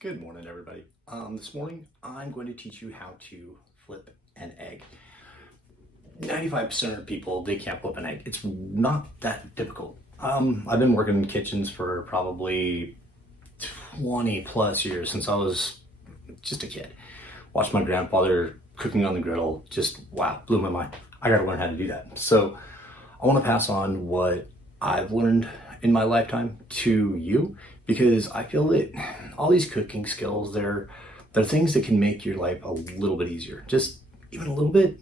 Good morning, everybody. This morning, I'm going to teach you how to flip an egg. 95% of people, they can't flip an egg. It's not that difficult. I've been working in kitchens for probably 20 plus years, since I was just a kid. Watched my grandfather cooking on the griddle, just wow, blew my mind. I gotta learn how to do that. So I wanna pass on what I've learned in my lifetime to you, because I feel that all these cooking skills, they're things that can make your life a little bit easier. Just even a little bit,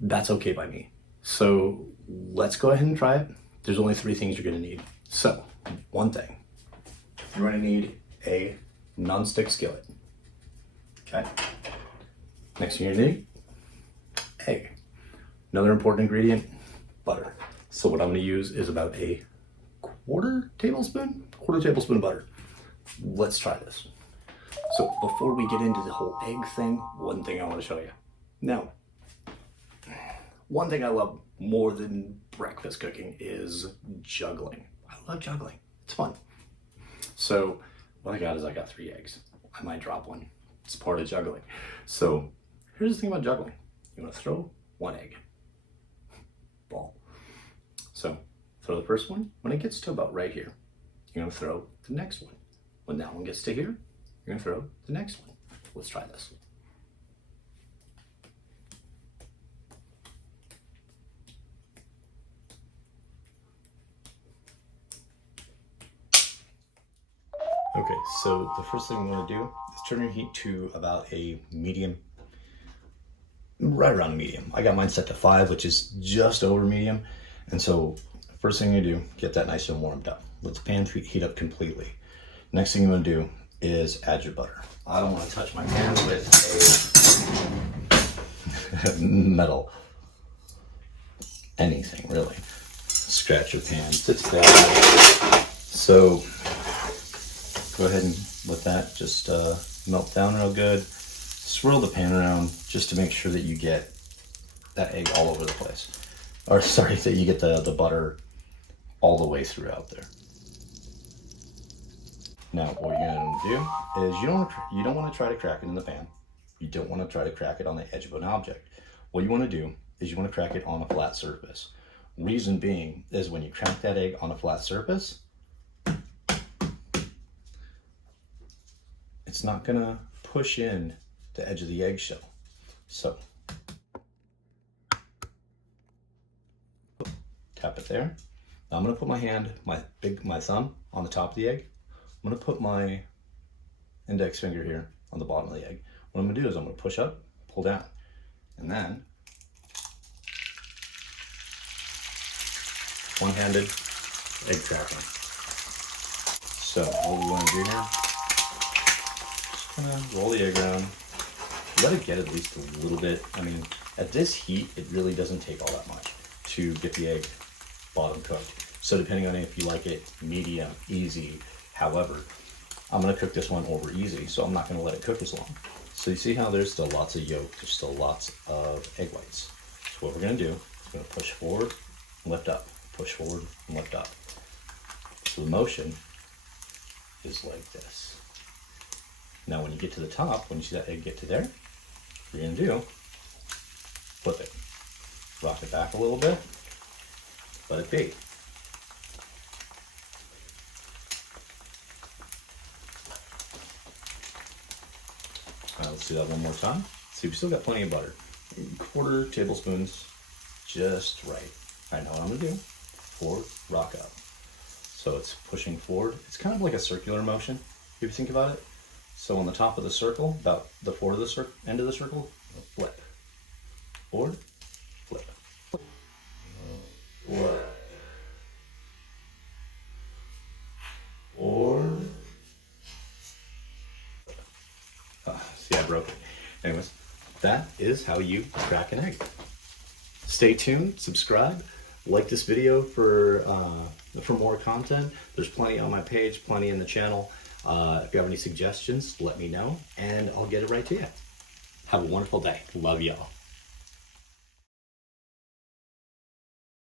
that's okay by me. So let's go ahead and try it. There's only 3 things you're gonna need. So, one thing, you're gonna need a non-stick skillet, okay? Next thing you're gonna need, egg. Another important ingredient, butter. So what I'm gonna use is about a quarter tablespoon of butter. Let's try this. So before we get into the whole egg thing, one thing I want to show you. Now, one thing I love more than breakfast cooking is juggling. I love juggling. It's fun. So what I got 3 eggs. I might drop one. It's part of juggling. So here's the thing about juggling. You want to throw 1 egg. Ball. So throw the first one. When it gets to about right here, you're going to throw the next one. When that one gets to here, you're going to throw the next one. Let's try this. Okay, so the first thing we want to do is turn your heat to about a medium, right around medium. I got mine set to 5, which is just over medium. And so first thing you do, get that nice and warmed up. Let the pan heat up completely. Next thing you want to do is add your butter. I don't want to touch my pan with a metal, anything really. Scratch your pan, sits down. So go ahead and let that just melt down real good. Swirl the pan around just to make sure that you get that egg all over the place. Or sorry, that you get the butter all the way throughout there. Now, what you're going to do is you don't want to try to crack it in the pan. You don't want to try to crack it on the edge of an object. What you want to do is you want to crack it on a flat surface. Reason being is when you crack that egg on a flat surface, it's not going to push in the edge of the eggshell. So tap it there. Now I'm going to put my hand, my thumb on the top of the egg. I'm going to put my index finger here on the bottom of the egg. What I'm going to do is I'm going to push up, pull down, and then one-handed egg cracking. So what we want to do now, just kind of roll the egg around. Let it get at least a little bit. I mean, at this heat, it really doesn't take all that much to get the egg bottom cooked. So depending on if you like it medium, easy, however, I'm going to cook this one over easy, so I'm not going to let it cook as long. So you see how there's still lots of yolk, there's still lots of egg whites. So what we're going to do is we're going to push forward, lift up, push forward, and lift up. So the motion is like this. Now when you get to the top, when you see that egg get to there, what you're going to do, flip it. Rock it back a little bit, let it be. All right, let's do that one more time. See, we still got plenty of butter. 1/4 tablespoons, just right. All right, now what I'm gonna do, forward, rock up. So it's pushing forward. It's kind of like a circular motion, if you think about it. So on the top of the circle, about the forward of the end of the circle, flip. Forward, flip. Forward. Forward. See, I broke it. Anyways, that is how you crack an egg. Stay tuned, subscribe, like this video for more content. There's plenty on my page, plenty in the channel. If you have any suggestions, let me know, and I'll get it right to you. Have a wonderful day. Love y'all.